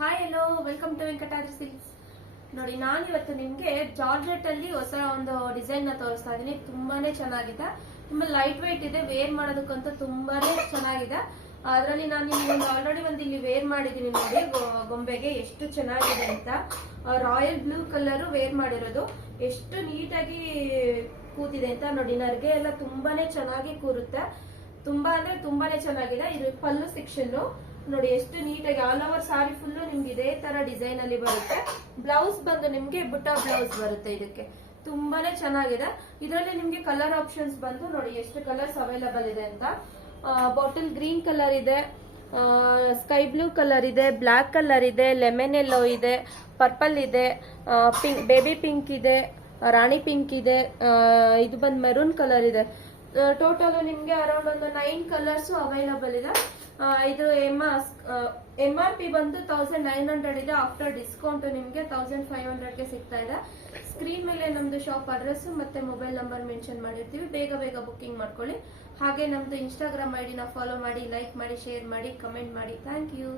Hi hello welcome to Venkatadri Silks. ನೋಡಿ, ನಾನು ಇವತ್ತು ನಿಮ್ಗೆ ಜಾರ್ಜೆಟ್ ಅಲ್ಲಿ ಹೊಸ ಒಂದು ಡಿಸೈನ್ ನ ತೋರಿಸ್ತಾ ಇದೀನಿ. ತುಂಬಾನೇ ಚೆನ್ನಾಗಿದೆ, ತುಂಬಾ ಲೈಟ್ ವೇಟ್ ಇದೆ, ವೇರ್ ಮಾಡೋದಕ್ಕಂತೂ ತುಂಬಾನೇ ಚೆನ್ನಾಗಿದೆ. ಅದರಲ್ಲಿ ನಾನು ನಿಮ್ಗೆ ಆಲ್ರೆಡಿ ಒಂದು ಇಲ್ಲಿ ವೇರ್ ಮಾಡಿದೀನಿ ನೋಡಿ, ಗೊಂಬೆಗೆ ಎಷ್ಟು ಚೆನ್ನಾಗಿದೆ ಅಂತ. ರಾಯಲ್ ಬ್ಲೂ ಕಲರ್ ವೇರ್ ಮಾಡಿರೋದು, ಎಷ್ಟು ನೀಟಾಗಿ ಕೂತಿದೆ ಅಂತ ನೋಡಿ. ನರ್ಗೆ ಎಲ್ಲ ತುಂಬಾನೇ ಚೆನ್ನಾಗಿ ಕೂರುತ್ತೆ, ತುಂಬಾ ಅಂದ್ರೆ ತುಂಬಾನೇ ಚೆನ್ನಾಗಿದೆ. ಇದು ಪಲ್ಲು ಸೆಕ್ಷನ್ ನೋಡಿ, ಎಷ್ಟು ನೀಟಾಗಿ ಆಲ್ ಓವರ್ ಸಾರಿ ಫುಲ್ ನಿಮ್ಗೆ ಇದೇ ತರ ಡಿಸೈನ್ ಅಲ್ಲಿ ಬರುತ್ತೆ. ಬ್ಲೌಸ್ ಬಂದು ನಿಮ್ಗೆ ಬುಟ್ಟ ಬ್ಲೌಸ್ ಬರುತ್ತೆ. ಇದಕ್ಕೆ ತುಂಬಾನೇ ಚೆನ್ನಾಗಿದೆ. ಇದರಲ್ಲಿ ನಿಮ್ಗೆ ಕಲರ್ ಆಪ್ಷನ್ಸ್ ಬಂದು ನೋಡಿ ಎಷ್ಟು ಕಲರ್ಸ್ ಅವೈಲಬಲ್ ಇದೆ ಅಂತ. ಬಾಟಲ್ ಗ್ರೀನ್ ಕಲರ್ ಇದೆ, ಸ್ಕೈ ಬ್ಲೂ ಕಲರ್ ಇದೆ, ಬ್ಲಾಕ್ ಕಲರ್ ಇದೆ, ಲೆಮನ್ ಯೆಲ್ಲೋ ಇದೆ, ಪರ್ಪಲ್ ಇದೆ, ಪಿಂಕ್ ಬೇಬಿ ಪಿಂಕ್ ಇದೆ, ರಾಣಿ ಪಿಂಕ್ ಇದೆ, ಇದು ಬಂದು ಮೆರೂನ್ ಕಲರ್ ಇದೆ. ಟೋಟಲ್ ನಿಮ್ಗೆ ಅರೌಂಡ್ ಒಂದು 9 ಕಲರ್ಸ್ ಅವೈಲಬಲ್ ಇದೆ. ಇದು MRP ಬಂದು 1900 ಇದೆ. ಆಫ್ಟರ್ ಡಿಸ್ಕೌಂಟ್ ನಿಮ್ಗೆ 1500ಗೆ ಸಿಗ್ತಾ ಇದೆ. ಸ್ಕ್ರೀನ್ ಮೇಲೆ ನಮ್ದು ಶಾಪ್ ಅಡ್ರೆಸ್ ಮತ್ತೆ ಮೊಬೈಲ್ ನಂಬರ್ ಮೆನ್ಷನ್ ಮಾಡಿರ್ತೀವಿ. ಬೇಗ ಬೇಗ ಬುಕ್ಕಿಂಗ್ ಮಾಡ್ಕೊಳ್ಳಿ. ಹಾಗೆ ನಮ್ದು ಇನ್ಸ್ಟಾಗ್ರಾಮ್ ID ನ ಫಾಲೋ ಮಾಡಿ, ಲೈಕ್ ಮಾಡಿ, ಶೇರ್ ಮಾಡಿ, ಕಮೆಂಟ್ ಮಾಡಿ. Thank you.